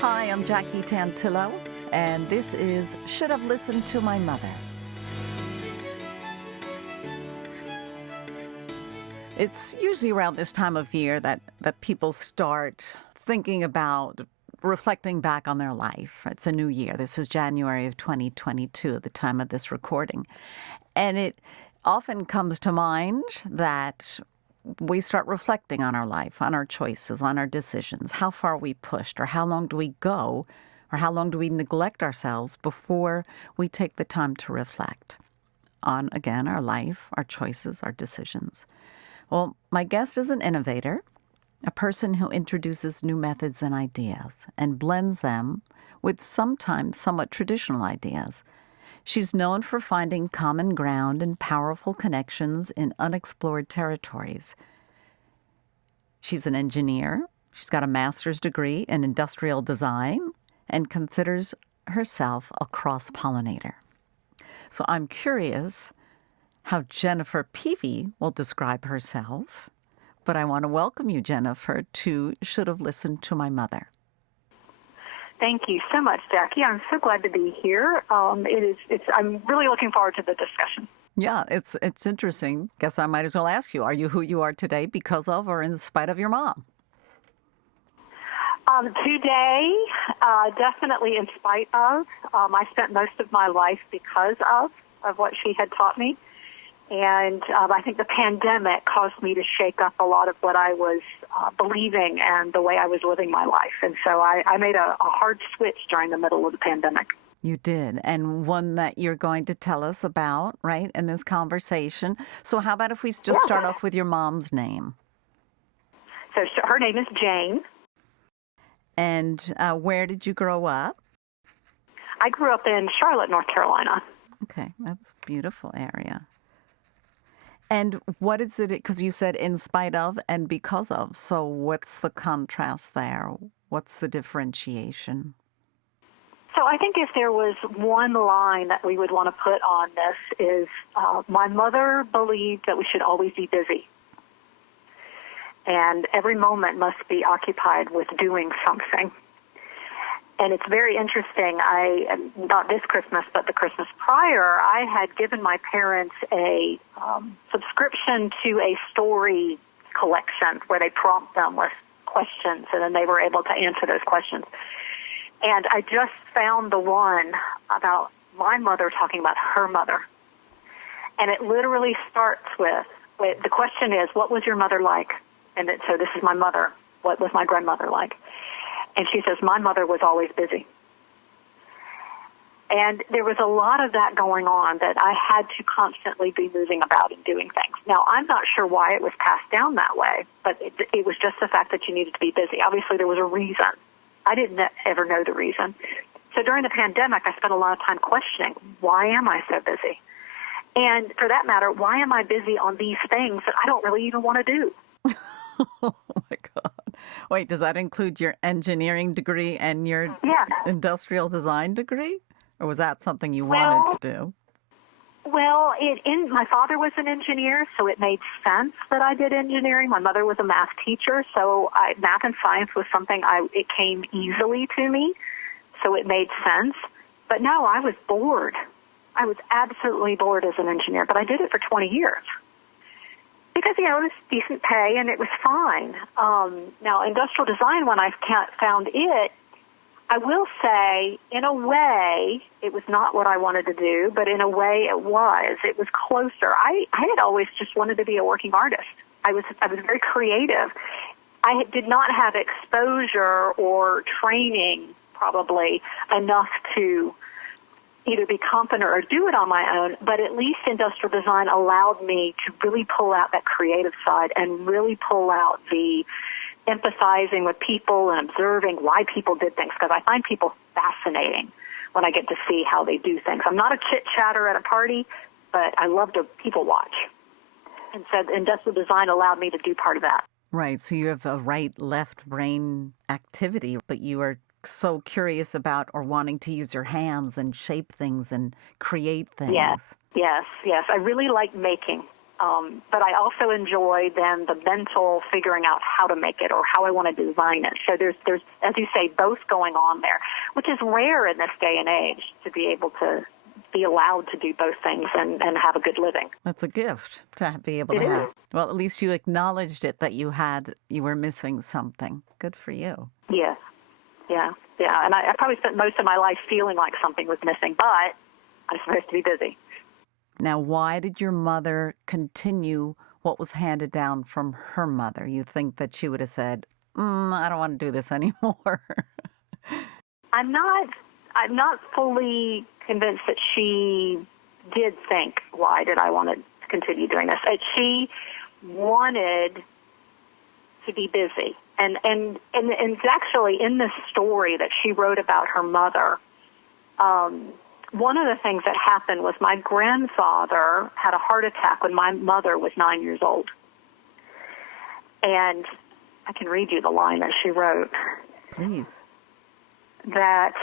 Hi, I'm Jackie Tantillo, and this is Should Have Listened to My Mother. It's usually around this time of year that people start thinking about reflecting back on their life. It's a new year. This is January of 2022, the time of this recording. And it often comes to mind that we start reflecting on our life, on our choices, on our decisions, how far we pushed, or how long do we go, or how long do we neglect ourselves before we take the time to reflect on, again, our life, our choices, our decisions. Well, my guest is an innovator, a person who introduces new methods and ideas and blends them with sometimes somewhat traditional ideas. She's known for finding common ground and powerful connections in unexplored territories. She's an engineer. She's got a master's degree in industrial design and considers herself a cross-pollinator. So I'm curious how Jennifer Peavey will describe herself, but I want to welcome you, Jennifer, to Should Have Listened to My Mother. Thank you so much, Jackie. I'm so glad to be here. I'm really looking forward to the discussion. Yeah, it's interesting. Guess I might as well ask you, are you who you are today because of or in spite of your mom? Today, definitely in spite of. I spent most of my life because of what she had taught me. And I think the pandemic caused me to shake up a lot of what I was believing and the way I was living my life. And so I made a hard switch during the middle of the pandemic. You did, and one that you're going to tell us about, right, in this conversation. So how about if we just start off with your mom's name? So her name is Jane. And where did you grow up? I grew up in Charlotte, North Carolina. Okay, that's a beautiful area. And what is it, because you said in spite of and because of, so what's the contrast there? What's the differentiation? So I think if there was one line that we would want to put on this is my mother believed that we should always be busy. And every moment must be occupied with doing something. And it's very interesting. Not this Christmas, but the Christmas prior, I had given my parents a subscription to a story collection where they prompt them with questions, and then they were able to answer those questions. And I just found the one about my mother talking about her mother. And it literally starts with the question is, what was your mother like? And so this is my mother. What was my grandmother like? And she says, my mother was always busy. And there was a lot of that going on, that I had to constantly be moving about and doing things. Now, I'm not sure why it was passed down that way, but it was just the fact that you needed to be busy. Obviously, there was a reason. I didn't ever know the reason. So during the pandemic, I spent a lot of time questioning, why am I so busy? And for that matter, why am I busy on these things that I don't really even want to do? Oh, my God. Wait, does that include your engineering degree and your industrial design degree? Or was that something you wanted to do? Well, my father was an engineer, so it made sense that I did engineering. My mother was a math teacher, so math and science was something it came easily to me, so it made sense. But no, I was bored. I was absolutely bored as an engineer, but I did it for 20 years. Because, it was decent pay and it was fine. Now, industrial design, when I found it, I will say, in a way, it was not what I wanted to do, but in a way it was. It was closer. I had always just wanted to be a working artist. I was very creative. I did not have exposure or training, probably, enough to either be confident or do it on my own, but at least industrial design allowed me to really pull out that creative side and really pull out the empathizing with people and observing why people did things, because I find people fascinating when I get to see how they do things. I'm not a chit-chatter at a party, but I love to people watch. And so industrial design allowed me to do part of that. Right, so you have a right-left brain activity, but you are so curious about or wanting to use your hands and shape things and create things. Yes. I really like making. But I also enjoy then the mental figuring out how to make it or how I want to design it. So there's, as you say, both going on there, which is rare in this day and age to be able to be allowed to do both things and have a good living. That's a gift to be able It to have. is. Well, at least you acknowledged it, that you were missing something. Good for you. Yes. Yeah. Yeah. And I probably spent most of my life feeling like something was missing, but I'm supposed to be busy. Now, why did your mother continue what was handed down from her mother? You think that she would have said, I don't want to do this anymore. I'm not fully convinced that she did think, why did I want to continue doing this? She wanted to be busy. And it's actually in this story that she wrote about her mother. One of the things that happened was my grandfather had a heart attack when my mother was 9 years old. And I can read you the line that she wrote. Please. That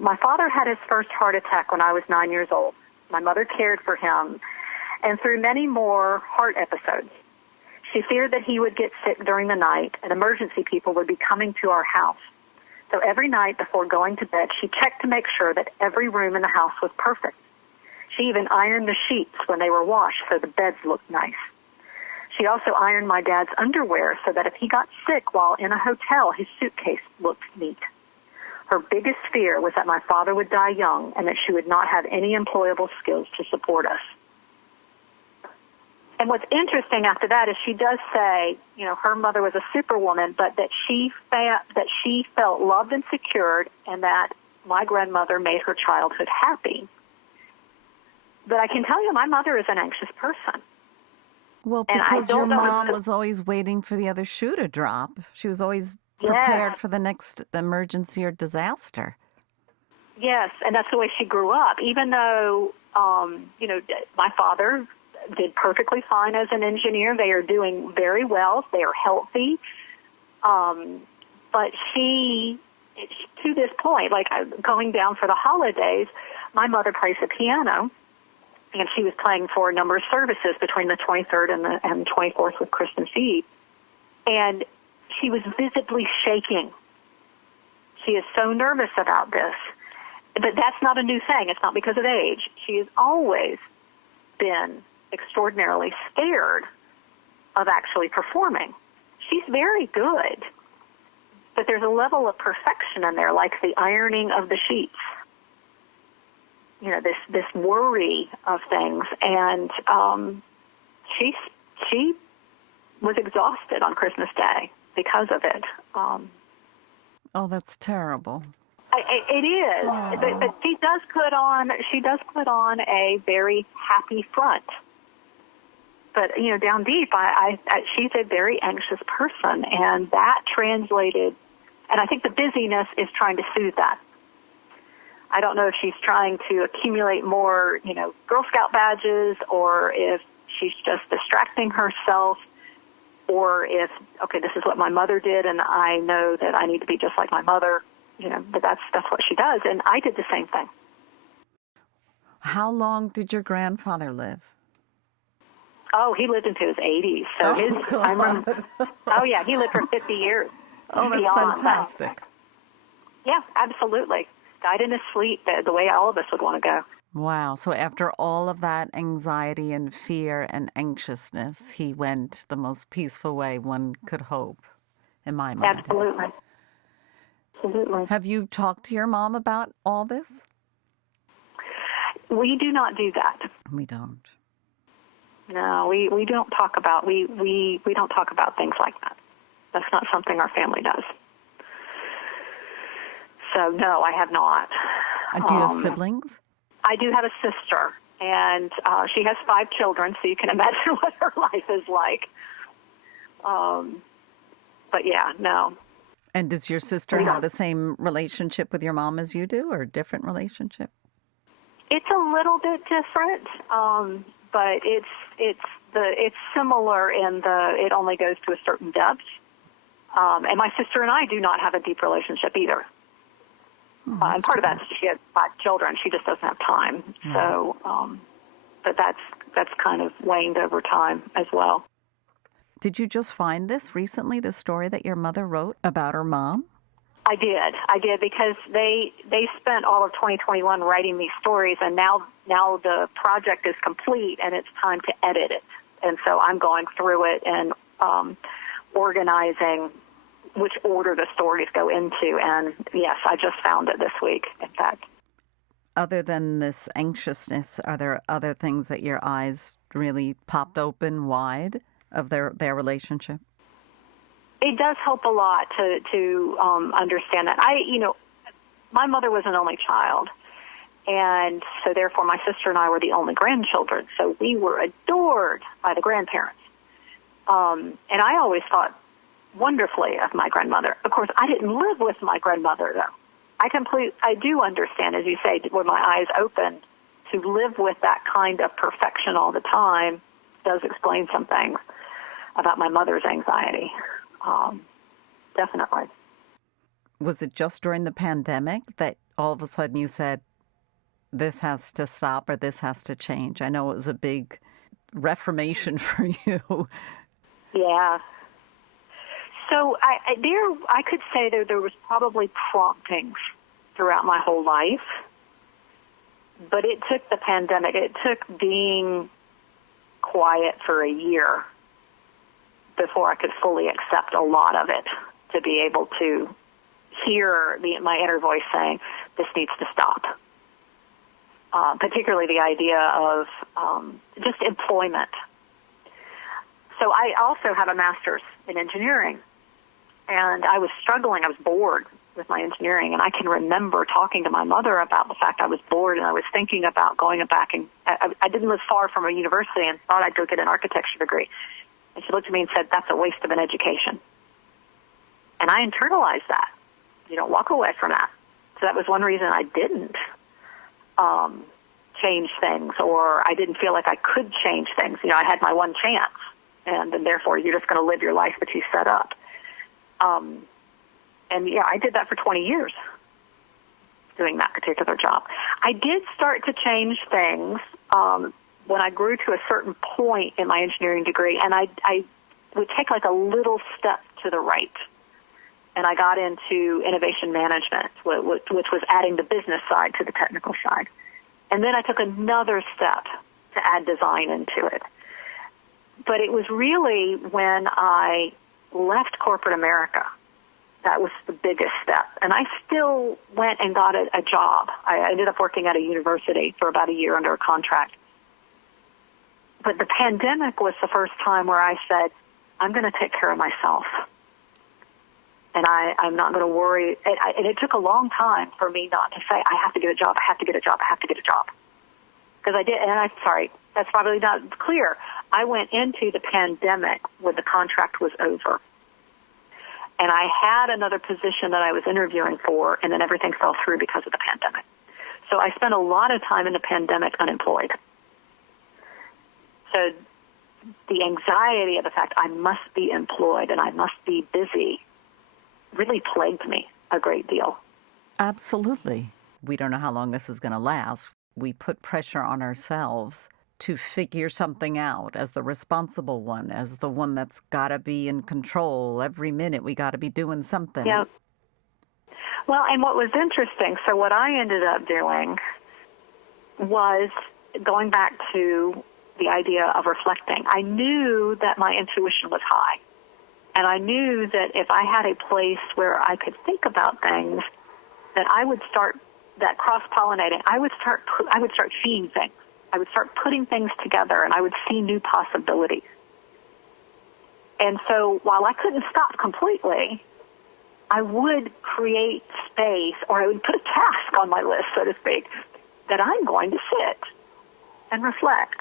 my father had his first heart attack when I was 9 years old. My mother cared for him, and through many more heart episodes. She feared that he would get sick during the night, and emergency people would be coming to our house. So every night before going to bed, she checked to make sure that every room in the house was perfect. She even ironed the sheets when they were washed so the beds looked nice. She also ironed my dad's underwear so that if he got sick while in a hotel, his suitcase looked neat. Her biggest fear was that my father would die young and that she would not have any employable skills to support us. And what's interesting after that is she does say, her mother was a superwoman, but that she felt loved and secured and that my grandmother made her childhood happy. But I can tell you my mother is an anxious person. Well, because your mom was always waiting for the other shoe to drop. She was always prepared for the next emergency or disaster. Yes, and that's the way she grew up. Even though, my father did perfectly fine as an engineer. They are doing very well. They are healthy. But she, to this point, like going down for the holidays, my mother plays the piano, and she was playing for a number of services between the 23rd and the 24th with Christmas Eve. And she was visibly shaking. She is so nervous about this. But that's not a new thing. It's not because of age. She has always been extraordinarily scared of actually performing. She's very good, but there's a level of perfection in there, like the ironing of the sheets. This worry of things, and she was exhausted on Christmas Day because of it. Oh, that's terrible. It is, but she does put on a very happy front. But down deep, she's a very anxious person, and that translated. And I think the busyness is trying to soothe that. I don't know if she's trying to accumulate more, Girl Scout badges, or if she's just distracting herself, or if, this is what my mother did, and I know that I need to be just like my mother, but that's what she does. And I did the same thing. How long did your grandfather live? Oh, he lived into his 80s. So God. He lived for 50 years. Oh, that's fantastic. Yeah, absolutely. Died in his sleep, the way all of us would want to go. Wow. So after all of that anxiety and fear and anxiousness, he went the most peaceful way one could hope, in my mind. Absolutely. Absolutely. Have you talked to your mom about all this? We do not do that. We don't. No, we don't talk about we don't talk about things like that. That's not something our family does. So no, I have not. Do you have siblings? I do have a sister, and she has 5 children, so you can imagine what her life is like. But yeah, no. And does your sister have the same relationship with your mom as you do, or a different relationship? It's a little bit different, but it's similar in it only goes to a certain depth. And my sister and I do not have a deep relationship either. And part of that is she has 5 children. She just doesn't have time. So, but that's kind of waned over time as well. Did you just find this recently, the story that your mother wrote about her mom? I did because they spent all of 2021 writing these stories, and now the project is complete and it's time to edit it. And so I'm going through it and organizing which order the stories go into. And yes, I just found it this week, in fact. Other than this anxiousness, are there other things that your eyes really popped open wide of their relationship? It does help a lot to understand that. My mother was an only child, and so therefore my sister and I were the only grandchildren. So we were adored by the grandparents. And I always thought wonderfully of my grandmother. Of course, I didn't live with my grandmother, though. I do understand, as you say, when my eyes opened, to live with that kind of perfection all the time does explain some things about my mother's anxiety. Definitely. Was it just during the pandemic that all of a sudden you said, this has to stop or this has to change? I know it was a big reformation for you. Yeah. So I could say there was probably promptings throughout my whole life, but it took the pandemic. It took being quiet for a year before I could fully accept a lot of it, to be able to hear my inner voice saying, this needs to stop. Particularly the idea of just employment. So I also have a master's in engineering, and I was struggling. I was bored with my engineering, and I can remember talking to my mother about the fact I was bored, and I was thinking about going back, and I didn't live far from a university and thought I'd go get an architecture degree. And she looked at me and said, that's a waste of an education. And I internalized that. You don't walk away from that. So that was one reason I didn't change things, or I didn't feel like I could change things. I had my one chance, and then therefore you're just going to live your life that you set up. And yeah, I did that for 20 years, doing that particular job. I did start to change things when I grew to a certain point in my engineering degree, and I would take like a little step to the right. And I got into innovation management, which was adding the business side to the technical side. And then I took another step to add design into it. But it was really when I left corporate America that was the biggest step. And I still went and got a job. I ended up working at a university for about a year under a contract. But the pandemic was the first time where I said, I'm going to take care of myself. And I'm not going to worry. And it took a long time for me not to say, I have to get a job, I have to get a job, I have to get a job. Because I did, and I'm sorry, that's probably not clear. I went into the pandemic when the contract was over. And I had another position that I was interviewing for, and then everything fell through because of the pandemic. So I spent a lot of time in the pandemic unemployed. So the anxiety of the fact I must be employed and I must be busy really plagued me a great deal. Absolutely. We don't know how long this is going to last. We put pressure on ourselves to figure something out as the responsible one, as the one that's got to be in control. Every minute we got to be doing something. Yeah. Well, and what was interesting, so what I ended up doing was going back to the idea of reflecting. I knew that my intuition was high. And I knew that if I had a place where I could think about things, that I would start that cross-pollinating. I would start seeing things. I would start putting things together, and I would see new possibilities. And so while I couldn't stop completely, I would create space, or I would put a task on my list, so to speak, that I'm going to sit and reflect.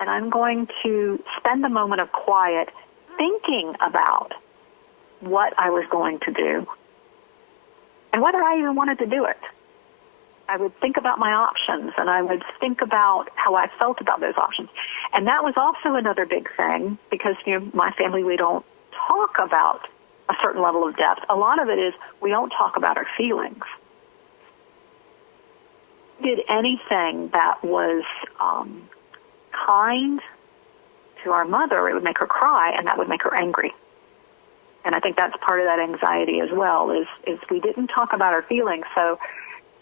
And I'm going to spend a moment of quiet thinking about what I was going to do and whether I even wanted to do it. I would think about my options, and I would think about how I felt about those options. And that was also another big thing because, my family, we don't talk about a certain level of depth. A lot of it is we don't talk about our feelings. Did anything that was kind to our mother, it would make her cry, and that would make her angry. And I think that's part of that anxiety as well, is we didn't talk about our feelings. So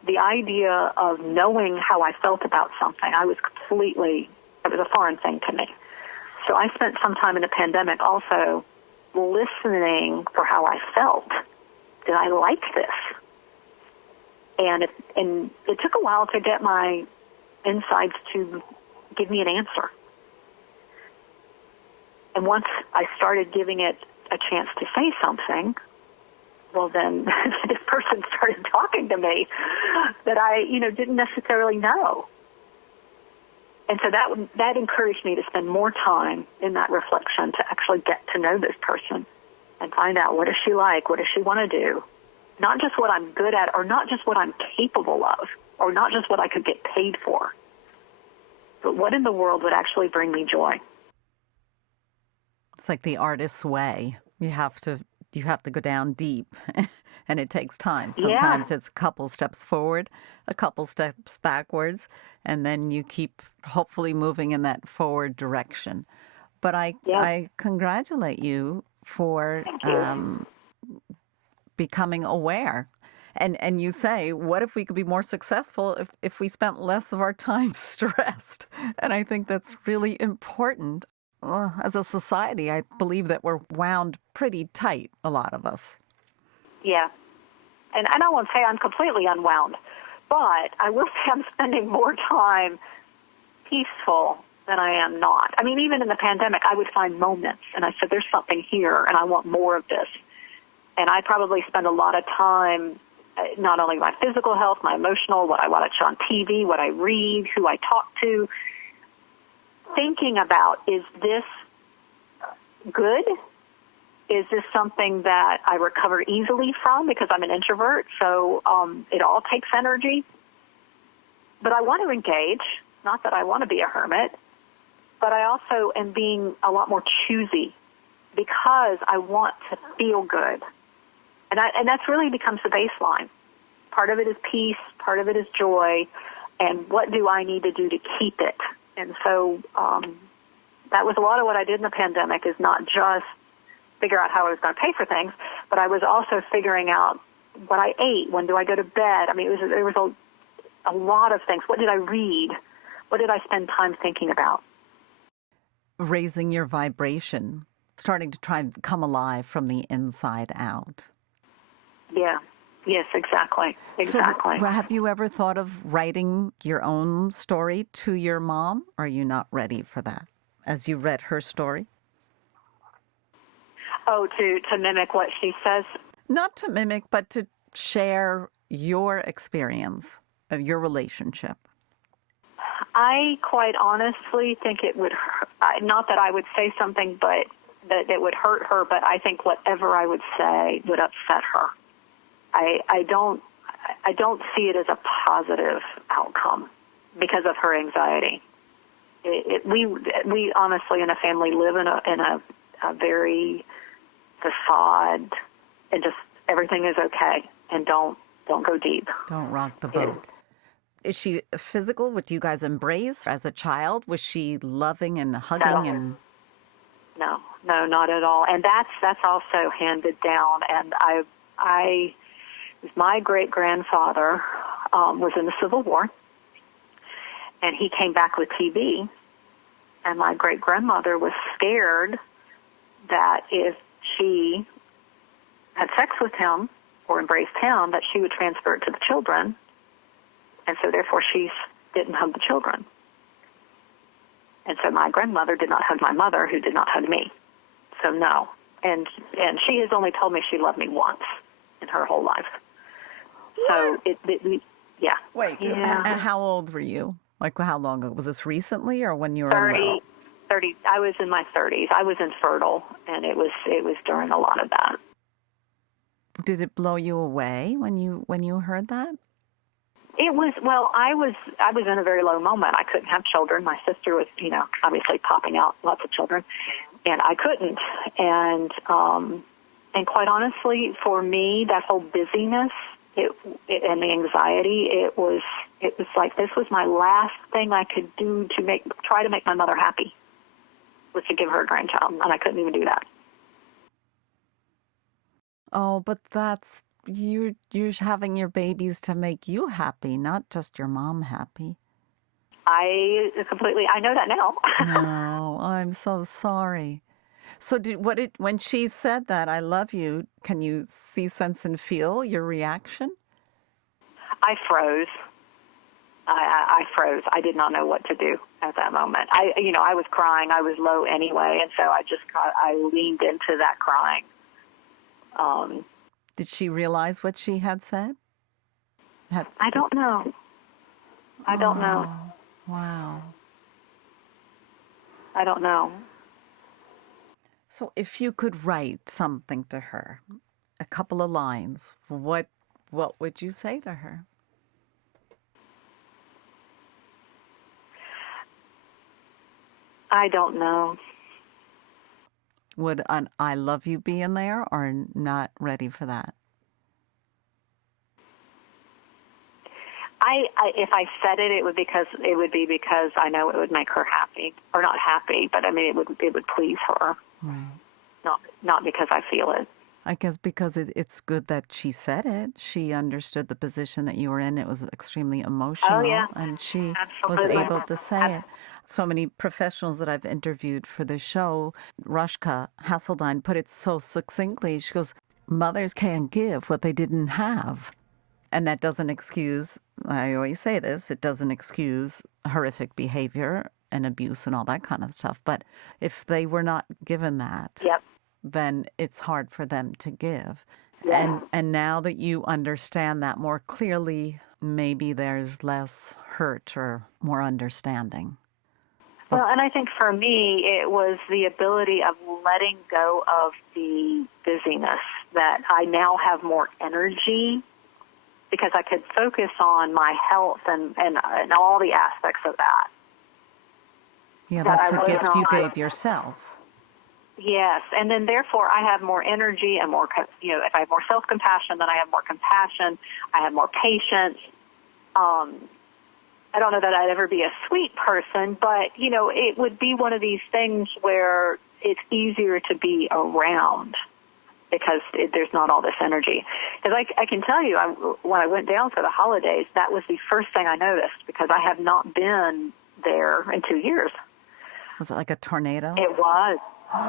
the idea of knowing how I felt about something, it was a foreign thing to me. So I spent some time in the pandemic also listening for how I felt. Did I like this? And it took a while to get my insides to give me an answer. And once I started giving it a chance to say something, well, then this person started talking to me that I, didn't necessarily know. And so that encouraged me to spend more time in that reflection to actually get to know this person and find out, what does she like? What does she want to do? Not just what I'm good at, or not just what I'm capable of, or not just what I could get paid for, but what in the world would actually bring me joy. It's like the artist's way. You have to go down deep, and it takes time. Sometimes it's a couple steps forward, a couple steps backwards, and then you keep hopefully moving in that forward direction. But I congratulate you for becoming aware. And you say, what if we could be more successful if we spent less of our time stressed? And I think that's really important. As a society, I believe that we're wound pretty tight, a lot of us. Yeah. And I won't say I'm completely unwound, but I will say I'm spending more time peaceful than I am not. I mean, even in the pandemic, I would find moments, and I said, there's something here, and I want more of this. And I probably spend a lot of time, not only my physical health, my emotional, what I watch on TV, what I read, who I talk to, thinking about, is this good? Is this something that I recover easily from, because I'm an introvert, so it all takes energy? But I want to engage, not that I want to be a hermit, but I also am being a lot more choosy because I want to feel good. And that's really becomes the baseline. Part of it is peace, part of it is joy, and what do I need to do to keep it? And so that was a lot of what I did in the pandemic, is not just figure out how I was going to pay for things, but I was also figuring out what I ate, when do I go to bed. I mean, there was a lot of things. What did I read? What did I spend time thinking about? Raising your vibration, starting to try and come alive from the inside out. Yeah. Yes, exactly. Exactly. So, have you ever thought of writing your own story to your mom? Or are you not ready for that, as you read her story? Oh, to mimic what she says? Not to mimic, but to share your experience of your relationship. I quite honestly think it would hurt. Not that I would say something, but that it would hurt her, but I think whatever I would say would upset her. I don't see it as a positive outcome because of her anxiety. We honestly, in a family, live in a very facade, and just everything is okay, and don't go deep. Don't rock the boat. Is she physical? Would you guys embrace as a child? Was she loving and hugging? No, not at all. And that's also handed down. And my great-grandfather was in the Civil War, and he came back with TB. And my great-grandmother was scared that if she had sex with him or embraced him, that she would transfer it to the children. And so, therefore, she didn't hug the children. And so my grandmother did not hug my mother, who did not hug me. So, no. And she has only told me she loved me once in her whole life. What? So, yeah. Wait, yeah. And how old were you? Like, how long ago? Was this recently or when you were 30. I was in my 30s. I was infertile, and it was during a lot of that. Did it blow you away when you heard that? It was, well, I was in a very low moment. I couldn't have children. My sister was, obviously popping out lots of children, and I couldn't. And quite honestly, for me, that whole busyness and the anxiety, it was It was like this was my last thing I could do to try to make my mother happy, was to give her a grandchild, and I couldn't even do that. Oh, but that's you're having your babies to make you happy, not just your mom happy. I know that now. No, I'm so sorry. So when she said that, I love you, can you see, sense, and feel your reaction? I froze. I froze. I did not know what to do at that moment. I was crying. I was low anyway, and so I leaned into that crying. Did she realize what she had said? I don't know. I don't know. Wow. I don't know. So if you could write something to her, a couple of lines, what would you say to her? I don't know. Would an I love you be in there, or not ready for that? If I said it, it would be because I know it would make her happy, or not happy, but I mean it would please her. Right. Not because I feel it. I guess because it's good that she said it. She understood the position that you were in. It was extremely emotional. Oh, yeah. And she Absolutely. was able to say it. So many professionals that I've interviewed for the show, Rushka Hasseldine put it so succinctly. She goes, mothers can't give what they didn't have. And that doesn't excuse, I always say this, it doesn't excuse horrific behavior and abuse and all that kind of stuff. But if they were not given that, Yep. then it's hard for them to give. Yeah. And now that you understand that more clearly, maybe there's less hurt or more understanding. Well, and I think for me, it was the ability of letting go of the busyness, that I now have more energy because I could focus on my health and all the aspects of that. Yeah, That that's I a was gift you not- gave yourself. Yes, and then therefore I have more energy and more, if I have more self-compassion, then I have more compassion, I have more patience. I don't know that I'd ever be a sweet person, but, it would be one of these things where it's easier to be around because there's not all this energy. Because I can tell you, when I went down for the holidays, that was the first thing I noticed because I have not been there in 2 years. Was it like a tornado? It was.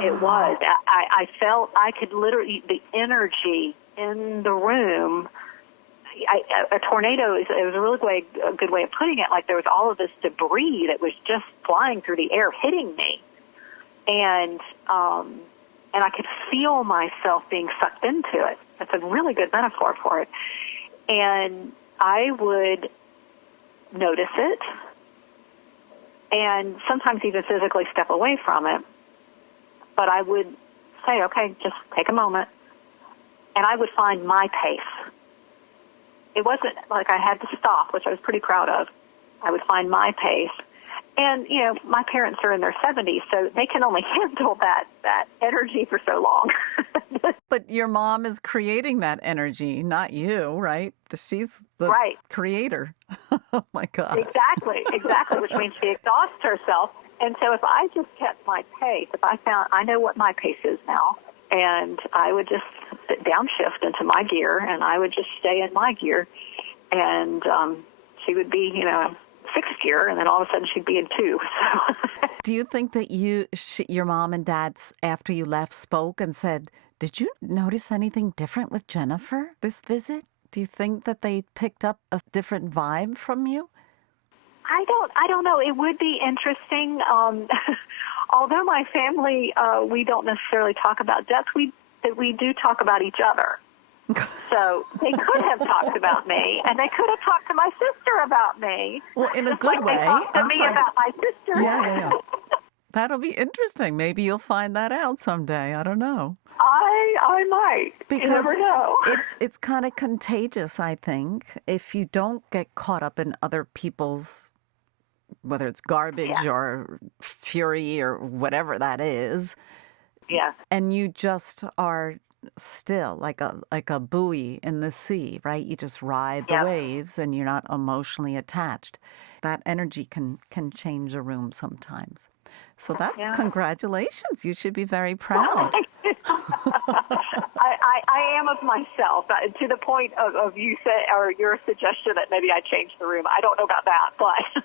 It was. I felt I could literally, the energy in the room, a tornado is a really good way of putting it. Like there was all of this debris that was just flying through the air, hitting me. And I could feel myself being sucked into it. That's a really good metaphor for it. And I would notice it and sometimes even physically step away from it. But I would say, okay, just take a moment. And I would find my pace. It wasn't like I had to stop, which I was pretty proud of. I would find my pace. And, my parents are in their 70s, so they can only handle that energy for so long. But your mom is creating that energy, not you, right? She's the creator. Oh, my gosh. Exactly, which means she exhausts herself. And so if I just kept my pace, I know what my pace is now, and I would just sit downshift into my gear, and I would just stay in my gear, and she would be, sixth gear, and then all of a sudden she'd be in two. So. Do you think that your mom and dad, after you left, spoke and said, did you notice anything different with Jennifer this visit? Do you think that they picked up a different vibe from you? I don't know. It would be interesting. Although my family, we don't necessarily talk about death, we do talk about each other. So they could have talked about me, and they could have talked to my sister about me. Well, in a good way. They talked to me about my sister. Yeah. That'll be interesting. Maybe you'll find that out someday. I don't know. I might. Because you never know. It's kind of contagious, I think, if you don't get caught up in other people's, whether it's garbage or fury or whatever that is. Yeah. And you just are still, like a buoy in the sea, right? You just ride the Yep. waves and you're not emotionally attached. That energy can change a room sometimes. So that's Yeah. congratulations. You should be very proud. I am of myself to the point of you say, or your suggestion that maybe I change the room. I don't know about that, but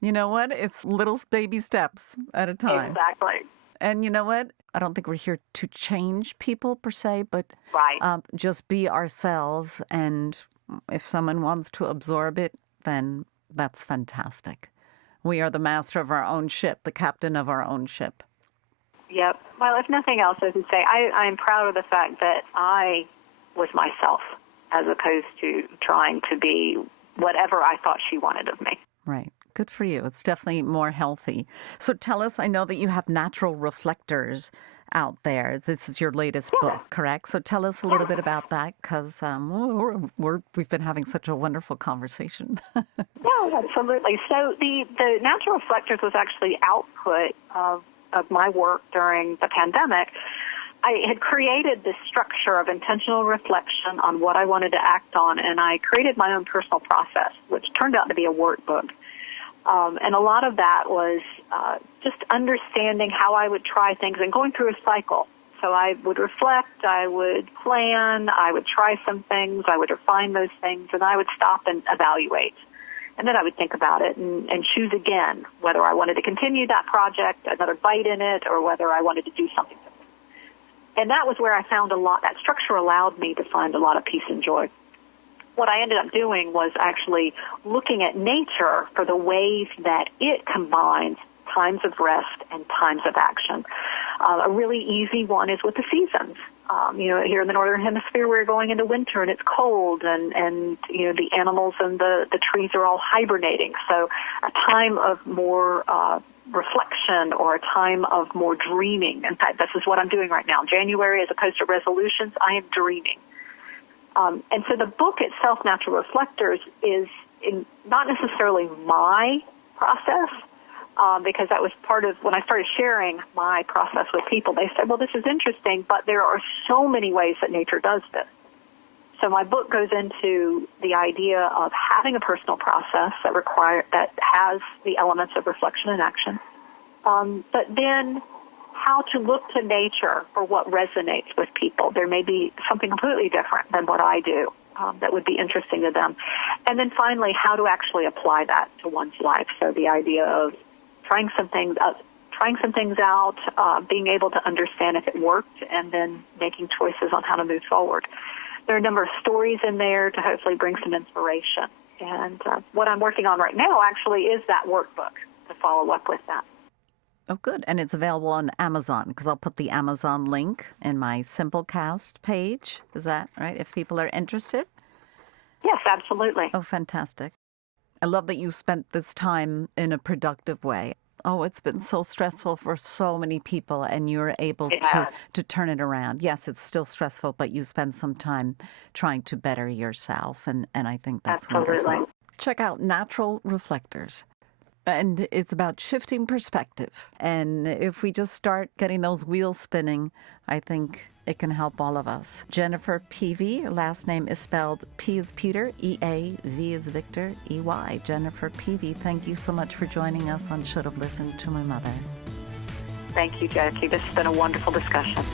You know what? It's little baby steps at a time. exactly. And you know what? I don't think we're here to change people per se, but Right. just be ourselves. And if someone wants to absorb it, then that's fantastic. We are the master of our own ship, the captain of our own ship. Yep. Well, if nothing else, as you say, I'm proud of the fact that I was myself as opposed to trying to be whatever I thought she wanted of me. Right. Good for you. It's definitely more healthy. So tell us, I know that you have natural reflectors out there. This is your latest book, correct? So tell us a little bit about that because we've been having such a wonderful conversation. No, absolutely. So the natural reflectors was actually output of my work during the pandemic. I had created this structure of intentional reflection on what I wanted to act on, and I created my own personal process, which turned out to be a workbook. And a lot of that was just understanding how I would try things and going through a cycle. So I would reflect, I would plan, I would try some things, I would refine those things, and I would stop and evaluate. And then I would think about it and choose again whether I wanted to continue that project, another bite in it, or whether I wanted to do something different. And that was where I found a lot. That structure allowed me to find a lot of peace and joy. What I ended up doing was actually looking at nature for the ways that it combines times of rest and times of action. A really easy one is with the seasons. Here in the Northern Hemisphere, we're going into winter and it's cold and the animals and the trees are all hibernating. So a time of more reflection or a time of more dreaming. In fact, this is what I'm doing right now. January, as opposed to resolutions, I am dreaming. And so the book itself, Natural Reflectors, is not necessarily my process, because that was part of when I started sharing my process with people. They said, well, this is interesting, but there are so many ways that nature does this. So my book goes into the idea of having a personal process that has the elements of reflection and action, but then how to look to nature for what resonates with people. There may be something completely different than what I do that would be interesting to them. And then finally, how to actually apply that to one's life. So the idea of trying some things out, being able to understand if it worked, and then making choices on how to move forward. There are a number of stories in there to hopefully bring some inspiration. And what I'm working on right now actually is that workbook to follow up with that. Oh, good. And it's available on Amazon because I'll put the Amazon link in my Simplecast page. Is that right? If people are interested? Yes, absolutely. Oh, fantastic. I love that you spent this time in a productive way. Oh, it's been so stressful for so many people, and you're able to turn it around. Yes, it's still stressful, but you spend some time trying to better yourself, and I think that's absolutely wonderful. Check out Natural Reflectors. And it's about shifting perspective. And if we just start getting those wheels spinning, I think it can help all of us. Jennifer Peavey, last name is spelled P as Peter, E-A, V as Victor, E-Y. Jennifer Peavey, thank you so much for joining us on Should Have Listened to My Mother. Thank you, Jackie. This has been a wonderful discussion.